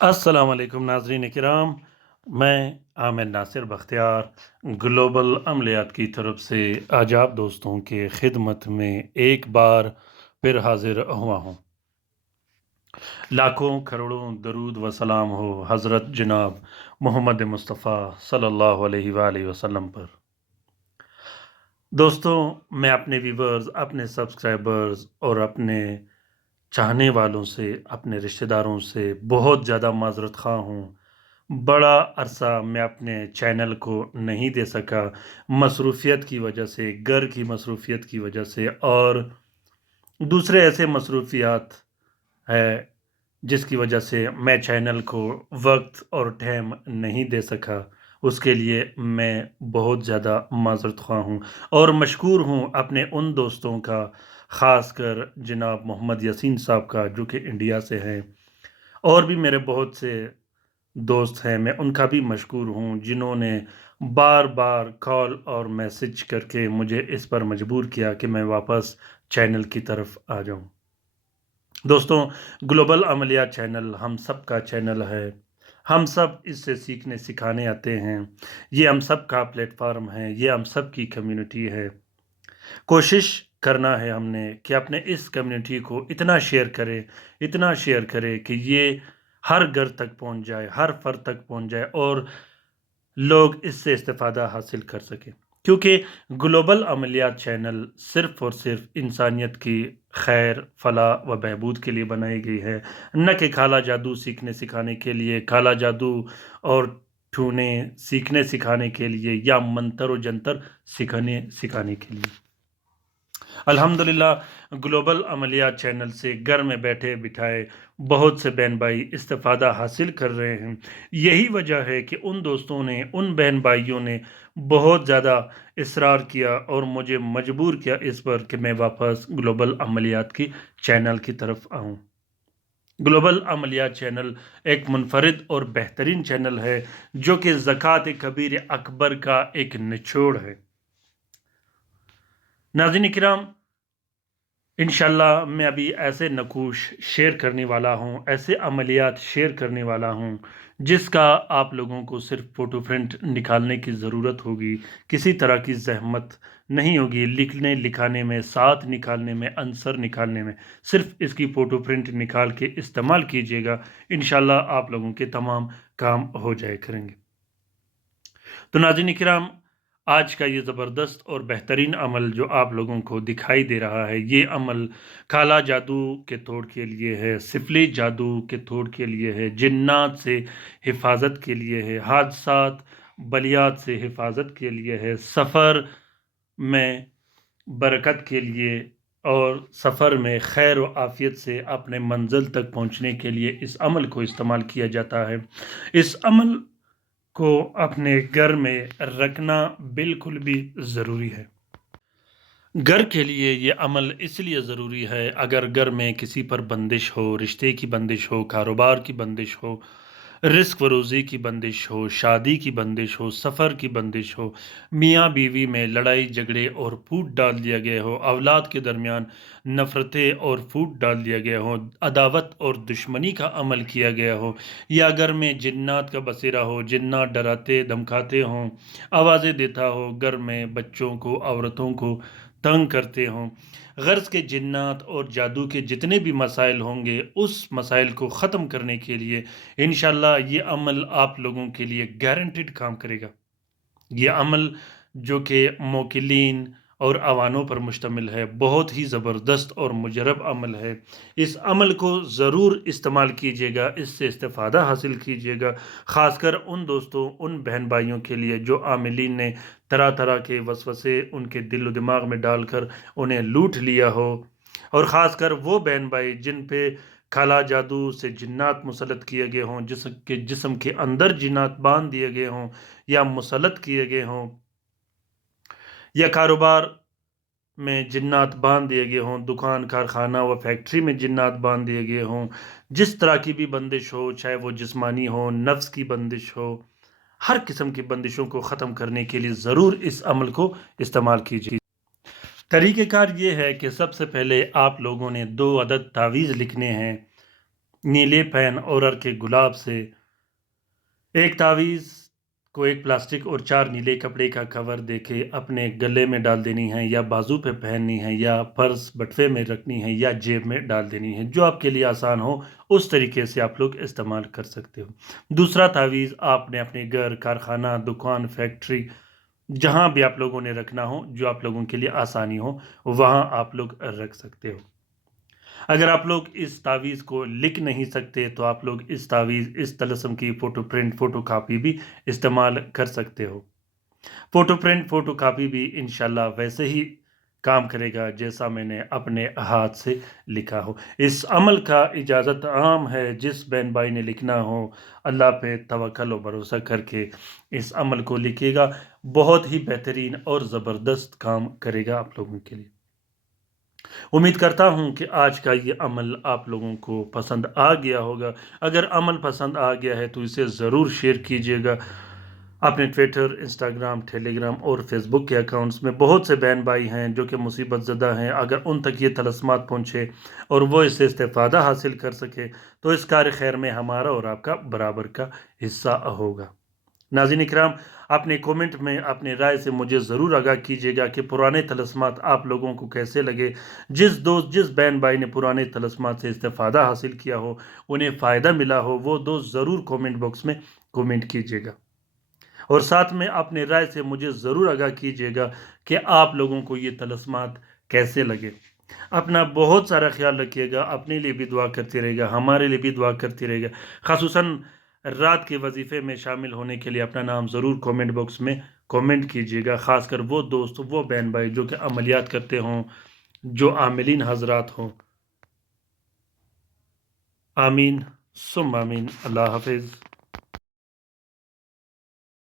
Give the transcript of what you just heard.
अस्सलाम वालेकुम नाज़रीन किराम। मैं आमिर नासिर बख्तियार ग्लोबल अमलियात की तरफ से आज आप दोस्तों के खिदमत में एक बार फिर हाजिर हुआ हूँ। लाखों करोड़ों दरूद व सलाम हो हज़रत जनाब मोहम्मद मुस्तफ़ा सल्लल्लाहु अलैहि वालैहि वसल्लम पर। दोस्तों, मैं अपने व्यूवर्स, अपने सब्सक्राइबर्स और अपने चाहने वालों से, अपने रिश्तेदारों से बहुत ज़्यादा माज़रत ख़्वाह हूँ। बड़ा अरसा मैं अपने चैनल को नहीं दे सका, मसरूफ़ियत की वजह से, घर की मसरूफ़ियत की वजह से और दूसरे ऐसे मसरूफ़ियात है, जिसकी वजह से मैं चैनल को वक़्त और टाइम नहीं दे सका। उसके लिए मैं बहुत ज़्यादा माज़रत ख़्वाह हूँ और मशकूर हूँ अपने उन दोस्तों का, ख़ासकर जनाब मोहम्मद यासीन साहब का, जो कि इंडिया से हैं। और भी मेरे बहुत से दोस्त हैं, मैं उनका भी मशकूर हूँ, जिन्होंने बार-बार कॉल और मैसेज करके मुझे इस पर मजबूर किया कि मैं वापस चैनल की तरफ आ जाऊँ। दोस्तों, ग्लोबल अमलिया चैनल हम सब का चैनल है। हम सब इससे सीखने सिखाने आते हैं। ये हम सब का प्लेटफ़ॉर्म है, ये हम सब की कम्युनिटी है। कोशिश करना है हमने कि अपने इस कम्युनिटी को इतना शेयर करें कि ये हर घर तक पहुंच जाए, हर फर्द तक पहुंच जाए और लोग इससे इस्तेफ़ादा हासिल कर सकें। क्योंकि ग्लोबल अमलियात चैनल सिर्फ़ और सिर्फ़ इंसानियत की खैर, फलाह व बहबूद के लिए बनाई गई है, न कि काला जादू सीखने सिखाने के लिए, काला जादू और टूने सीखने सिखाने के लिए या मंतर व जंतर सिखाने सिखाने के लिए। अल्हम्दुलिल्लाह ग्लोबल अमलियात चैनल से घर में बैठे बिठाए बहुत से बहन भाई इस्तेफ़ादा हासिल कर रहे हैं। यही वजह है कि उन दोस्तों ने, उन बहन भाइयों ने बहुत ज़्यादा इसरार किया और मुझे मजबूर किया इस पर कि मैं वापस ग्लोबल अमलियात की चैनल की तरफ आऊँ। ग्लोबल अमलियात चैनल एक मुनफरिद और बेहतरीन चैनल है, जो कि ज़कात कबीर अकबर का एक निचोड़ है। नाज़रीन किराम, इंशाल्लाह मैं अभी ऐसे नकूश शेयर करने वाला हूँ, ऐसे अमलियात शेयर करने वाला हूँ, जिसका आप लोगों को सिर्फ़ फ़ोटो प्रिंट निकालने की ज़रूरत होगी। किसी तरह की ज़हमत नहीं होगी लिखने लिखाने में, साथ निकालने में, आंसर निकालने में। सिर्फ़ इसकी फ़ोटो प्रिंट निकाल के इस्तेमाल कीजिएगा, इंशाल्लाह आप लोगों के तमाम काम हो जाया करेंगे। तो नाज़रीन किराम, आज का ये ज़बरदस्त और बेहतरीन अमल जो आप लोगों को दिखाई दे रहा है, ये अमल काला जादू के तोड़ के लिए है, सिफली जादू के तोड़ के लिए है, जिन्नात से हिफाजत के लिए है, हादसात बलियात से हिफाजत के लिए है, सफ़र में बरकत के लिए और सफ़र में खैर व आफ़ियत से अपने मंज़िल तक पहुँचने के लिए इस अमल को इस्तेमाल किया जाता है। इस अमल को अपने घर में रखना बिल्कुल भी ज़रूरी है। घर के लिए ये अमल इसलिए ज़रूरी है, अगर घर में किसी पर बंदिश हो, रिश्ते की बंदिश हो, कारोबार की बंदिश हो, रिस्क व रोज़ी की बंदिश हो, शादी की बंदिश हो, सफ़र की बंदिश हो, मियाँ बीवी में लड़ाई झगड़े और फूट डाल दिया गया हो, औलाद के दरमियान नफ़रतें और फूट डाल दिया गया हो, अदावत और दुश्मनी का अमल किया गया हो, या घर में जिन्नात का बसेरा हो, जिन्नात डराते धमकाते हों, आवाज़ें देता हो, घर में बच्चों को, औरतों को तंग करते हों, गर्ज़ के जिन्नात और जादू के जितने भी मसाइल होंगे, उस मसाइल को ख़त्म करने के लिए इंशाल्लाह ये अमल आप लोगों के लिए गारंटीड काम करेगा। ये अमल जो कि मोकिलीन और अवानों पर मुश्तमिल है, बहुत ही ज़बरदस्त और मुजरब अमल है। इस अमल को ज़रूर इस्तेमाल कीजिएगा, इससे इस्तिफ़ादा हासिल कीजिएगा। ख़ासकर उन दोस्तों, उन बहन भाइयों के लिए जो आमिलीन ने तरह-तरह के वसवसे उनके दिल व दिमाग में डालकर उन्हें लूट लिया हो, और ख़ासकर वो बहन भाई जिन पे काला जादू से जिन्नात मुसल्लत किए गए हों, जिसके जिस्म के अंदर जिन्नात बांध दिए गए हों या मुसल्लत किए गए हों, या कारोबार में जिन्नात बांध दिए गए हों, दुकान, कारखाना व फैक्ट्री में जिन्नात बांध दिए गए हों, जिस तरह की भी बंदिश हो, चाहे वो जिस्मानी हो, नफ्स की बंदिश हो, हर किस्म की बंदिशों को ख़त्म करने के लिए ज़रूर इस अमल को इस्तेमाल कीजिए। तरीक़ेकार ये है कि सबसे पहले आप लोगों ने 2 अदद तावीज़ लिखने हैं। नीले पैन और के गुलाब से एक तावीज़ को एक प्लास्टिक और 4 नीले कपड़े का कवर देके अपने गले में डाल देनी है, या बाजू पे पहननी है, या पर्स बटुए में रखनी है, या जेब में डाल देनी है। जो आपके लिए आसान हो उस तरीके से आप लोग इस्तेमाल कर सकते हो। दूसरा तावीज़ आपने अपने घर, कारखाना, दुकान, फैक्ट्री, जहाँ भी आप लोगों ने रखना हो, जो आप लोगों के लिए आसानी हो, वहाँ आप लोग रख सकते हो। अगर आप लोग इस तावीज़ को लिख नहीं सकते तो आप लोग इस तावीज़, इस तलस्म की फ़ोटो प्रिंट, फ़ोटो कापी भी इस्तेमाल कर सकते हो। फ़ोटो प्रिंट, फ़ोटो कापी भी इंशाल्लाह वैसे ही काम करेगा जैसा मैंने अपने हाथ से लिखा हो। इस अमल का इजाज़त आम है, जिस बहन भाई ने लिखना हो अल्लाह पे तवक्कल और भरोसा करके इस अमल को लिखेगा, बहुत ही बेहतरीन और ज़बरदस्त काम करेगा आप लोगों के लिए। उम्मीद करता हूँ कि आज का ये अमल आप लोगों को पसंद आ गया होगा। अगर अमल पसंद आ गया है तो इसे ज़रूर शेयर कीजिएगा अपने ट्विटर, इंस्टाग्राम, टेलीग्राम और फेसबुक के अकाउंट्स में। बहुत से बहन भाई हैं जो कि मुसीबत ज़दा हैं, अगर उन तक ये तलस्मात पहुँचे और वो इससे इस्तेफ़ादा हासिल कर सके तो इस कार्य खैर में हमारा और आपका बराबर का हिस्सा होगा। नाज़रीन इकराम, अपने कमेंट में अपनी राय से मुझे ज़रूर आगाह कीजिएगा कि पुराने तलस्मात आप लोगों को कैसे लगे। जिस दोस्त, जिस बहन भाई ने पुराने तलस्मात से इस्तेफ़ादा हासिल किया हो, उन्हें फ़ायदा मिला हो, वो दोस्त ज़रूर कमेंट बॉक्स में कमेंट कीजिएगा। और साथ में अपनी राय से मुझे ज़रूर आगाह कीजिएगा कि आप लोगों को ये तलस्मात कैसे लगे। अपना बहुत सारा ख्याल रखिएगा, अपने लिए भी दुआ करते रहिएगा, हमारे लिए भी दुआ करते रहिएगा। ख़ासुसन रात के वजीफ़े में शामिल होने के लिए अपना नाम ज़रूर कमेंट बॉक्स में कमेंट कीजिएगा। ख़ासकर वो दोस्त, वो बहन भाई जो कि अमलियात करते हों, जो आमिलीन हज़रात हों। आमीन सुम्मा आमीन। अल्लाह हाफ़िज़।